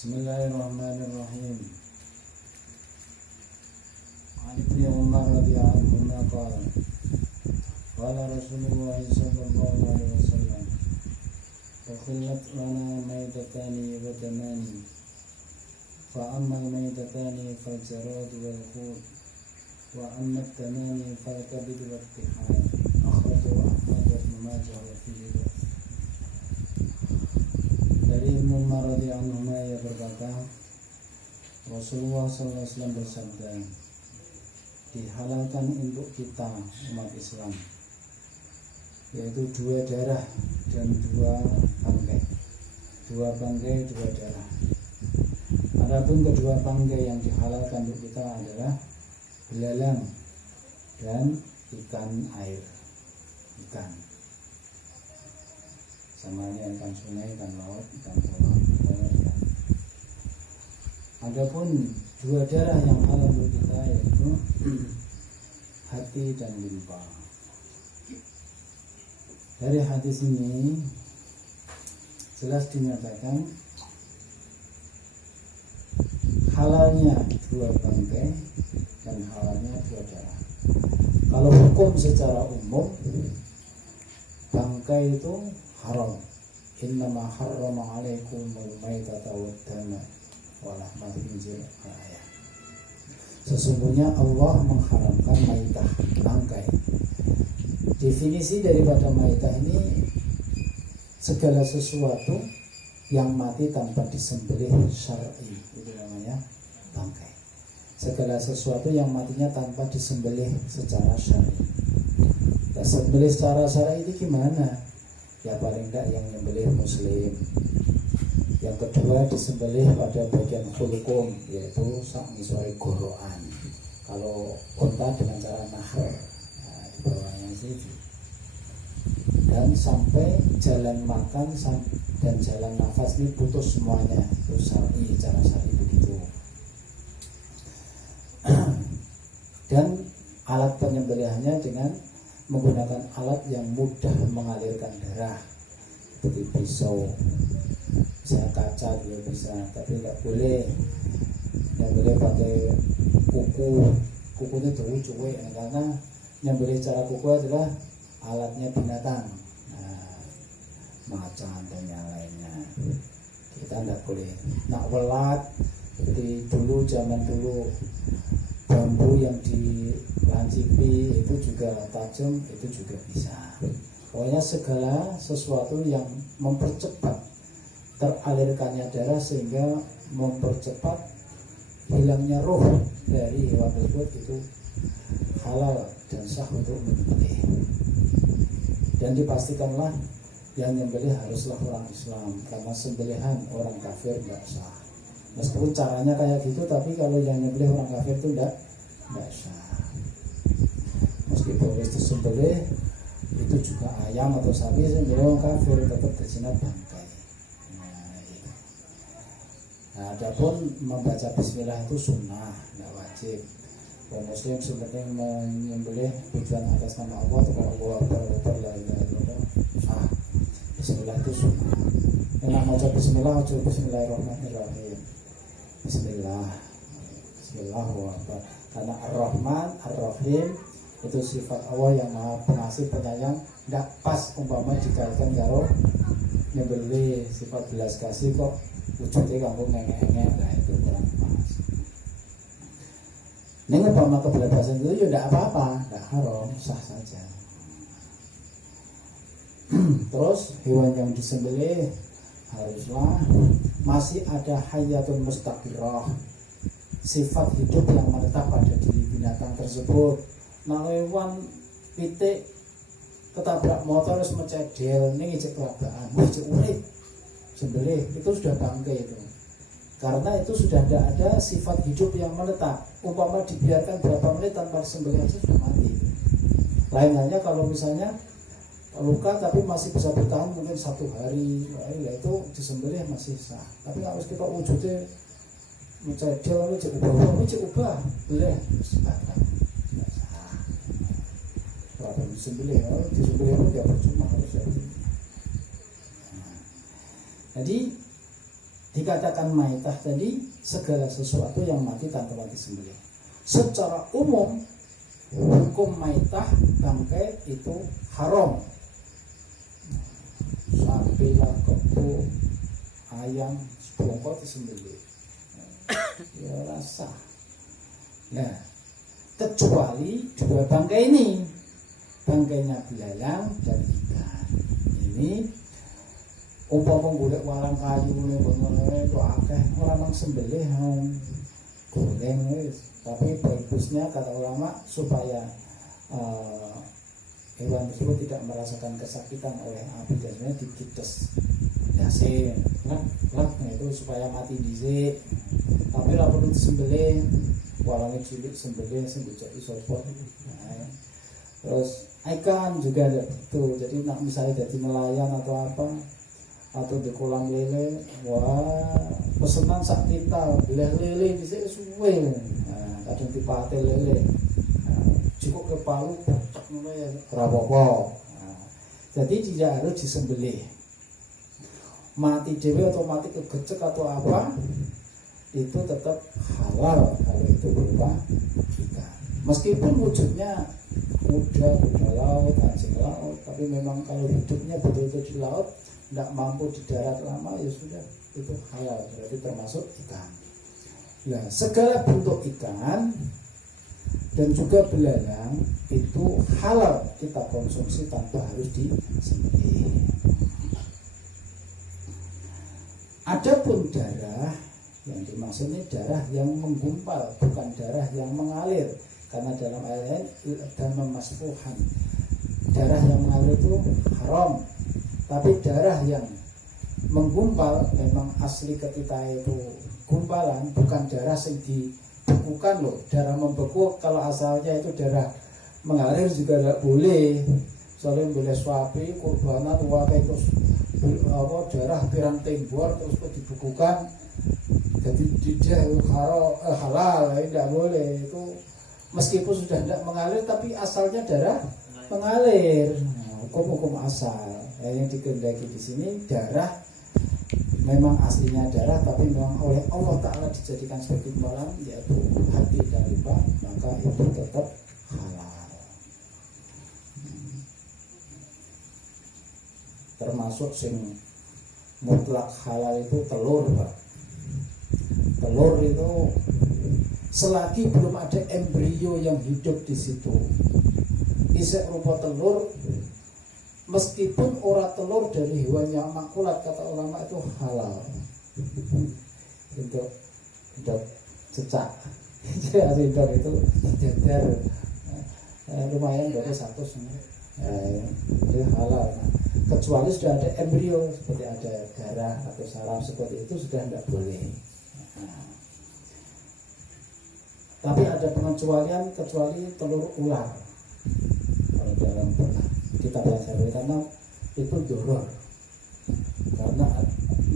Bismillahirrahmanirrahim. An Ibnu Umar radhiyallahu anhu qala qala Rasulullah sallallahu alaihi wasallam ukhillat lana maytatani wa damani fa amma al-maytatani fal jarad wal khut wa amma ad-damani fal kabid wal tihal akhrajahu Ahmad wa Ibnu Majah wa fihi. Dari Ibnu Umar radhiyallahu anhu ia berkata, Rasulullah SAW bersabda, dihalalkan untuk kita umat Islam, yaitu 2 darah dan 2 bangkai, 2 bangkai 2 darah. Adapun kedua bangkai yang dihalalkan untuk kita adalah belalang dan ikan air, ikan. Samanya ikan sungai, ikan laut, ikan kolam, ikan. Adapun 2 darah yang halal untuk kita yaitu hati dan limpa. Dari hadis ini jelas dinyatakan halalnya 2 bangkai dan halalnya 2 darah. Kalau hukum secara umum, bangkai itu haram. Innama harrama alaikumul maitata wad dama wa lahmal khinzir ayat. Sesungguhnya Allah mengharamkan maitah, bangkai. Definisi daripada maitah ini segala sesuatu yang mati tanpa disembelih syar'i, itu namanya bangkai. Segala sesuatu yang matinya tanpa disembelih secara syar'i. Nah, sembelih secara syar'i itu gimana? Ya paling tidak yang nyembelih muslim. Yang kedua disembelih pada bagian khulqum, yaitu sak ngisore gorokan. Kalau unta dengan cara nahar, nah, di bawahnya situ. Dan sampai jalan makan dan jalan nafas ini putus semuanya. Itu syar'i, cara syar'i begitu. Dan alat penyembelihannya dengan menggunakan alat yang mudah mengalirkan darah, seperti pisau, bisa kaca juga bisa, tapi nggak boleh pakai kukunya jauh cuek, karena yang boleh cara kuku adalah alatnya binatang, macan dan yang lainnya. Kita nggak boleh nak welat seperti dulu, zaman dulu bambu yang dilancipi itu juga tajam, itu juga bisa. Pokoknya segala sesuatu yang mempercepat teralirkannya darah sehingga mempercepat hilangnya roh dari hewan tersebut itu halal dan sah untuk menyembelih. Dan dipastikanlah yang menyembelih haruslah orang Islam, karena sembelihan orang kafir tidak sah. Meskipun caranya kayak gitu, tapi kalau yang nyembelih orang kafir itu enggak sah. Meskipun wis disembelih itu juga ayam atau sapi, sembelih orang kafir tetap terjinat bangkai. Nah, adapun membaca bismillah itu sunnah, enggak wajib. Orang muslim sebenarnya menyembelih tujuan atas nama Allah atau Allah la ilaha illallah. Bismillah itu sunnah. Yang mau baca bismillah, bismillahirrahmanirrahim. Bismillahirrahmanirrahim. Karena Ar-Rahman, Ar-Rahim itu sifat Allah yang maha pengasih penyayang. Tidak pas umpama dikaitkan kalau nyembelih sifat belas kasih kok wujudnya kamu ngengek-ngengek, nah itu kurang pas. Ini umpama kebelabasan itu ya tidak apa-apa, tidak haram, sah saja. Terus hewan yang disembelih haruslah masih ada hayatun mustaqirah, sifat hidup yang menetap pada diri binatang tersebut. Nah, hewan pitik ketabrak motor terus mecedel, ini ngecek kelabaan, ngecek urip, sembelih, itu sudah bangkai itu. Karena itu sudah tidak ada sifat hidup yang menetap. Umpama dibiarkan berapa menit tanpa disembelih aja sudah mati. Lain halnya kalau misalnya luka tapi masih bisa bertahan mungkin 1 hari, ya itu disembelih masih sah. Tapi kalau kita wujudnya mencedel, cek ubah, boleh sebatang, tidak sah. Kalau disembelih itu dia percuma harus jadi. Jadi Dikatakan maitah tadi segala sesuatu yang mati tanpa disembelih. Secara umum hukum maitah bangkai itu haram. Sapi lah, kebo, ayam, sebongkot disembelih. Ya rasa. Nah, kecuali dua bangkai ini, bangkainya belalang dan ikan. Ini umpama golek walang kayu itu akeh ora nang sembelih goreng wis. Tapi bagusnya kata ulama supaya hewan tersebut tidak merasakan kesakitan oleh api dan sebenarnya dikites yasin lak itu supaya mati dhisik. Tapi ora perlu disembelih, walangnya cilik sembelih sing dijak isopor. Terus ikan juga ada betul. Jadi nak misalnya jadi nelayan atau apa atau di kolam lele, wah pesenan sak tintal, belah lele bisa suwe, kadang dipate lele, cukup ke palu, cak mulai rapopo. Jadi tidak harus disembelih. Mati dewe atau mati kegecek atau apa, itu tetap halal kalau itu berupa ikan. Meskipun wujudnya kuda laut, anjing laut, tapi memang kalau hidupnya betul-betul di laut, tidak mampu di darat lama, ya sudah itu halal, berarti termasuk ikan. Nah, segala bentuk ikan dan juga belalang itu halal kita konsumsi tanpa harus disembelih. Adapun darah yang dimaksud ini darah yang menggumpal, bukan darah yang mengalir, karena dalam ayat dama masfuhan, darah yang mengalir itu haram. Tapi darah yang menggumpal memang asli ketika itu gumpalan, bukan darah yang dibekukan loh. Darah membeku kalau asalnya itu darah mengalir juga tidak boleh. Soalnya boleh suapi, kurbanan, wakai terus darah pirang tembor terus dibekukan. Jadi tidak halal, tidak boleh. Itu meskipun sudah tidak mengalir tapi asalnya darah mengalir. Hukum-hukum asal. Yang dikehendaki di sini darah memang aslinya darah, tapi memang oleh Allah Ta'ala dijadikan sebagai gumpalan, yaitu hati dan limbah, maka itu tetap halal. Termasuk sing mutlak halal itu telur, Pak. Telur itu selagi belum ada embrio yang hidup di situ, isek rupa telur, meskipun ora telur dari hewan yang makulat, kata ulama itu halal untuk cecak. Jadi itu jajar lumayan dari 100 itu halal. Kecuali sudah ada embrio seperti ada garah atau saraf seperti itu sudah tidak boleh. Tapi ada pengecualian kecuali telur ular. Kalau dalam kita belajar karena itu doror, karena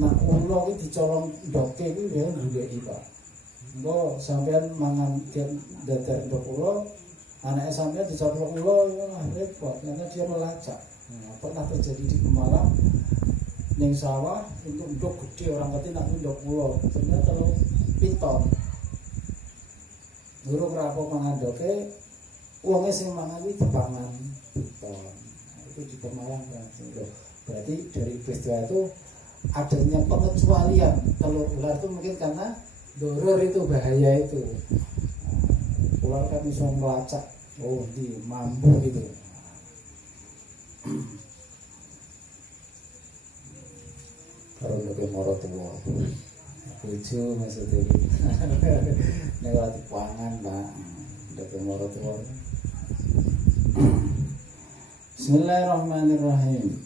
nak ulo itu dicolong doke itu dia juga iba. Bo sampean mangan dia datar dok ulo, anaknya sampean dicolong ulo itu repot karena dia melacak. Pernah terjadi di Pemalang, yang sawah untuk dok gede orang kata nak dok ulo, ternyata kalau piton, guru kerapo mangan doke, uangnya sing mangan itu dipangan piton. Itu di Pemalang kan. Berarti dari peristiwa itu adanya pengecualian telur ular itu mungkin karena doror itu bahaya itu. Ular kan bisa melacak, di mampu gitu. Kalau lebih moro tua, lucu maksudnya. Lewat pangan Pak, lebih moro tua. Bismillahirrahmanirrahim.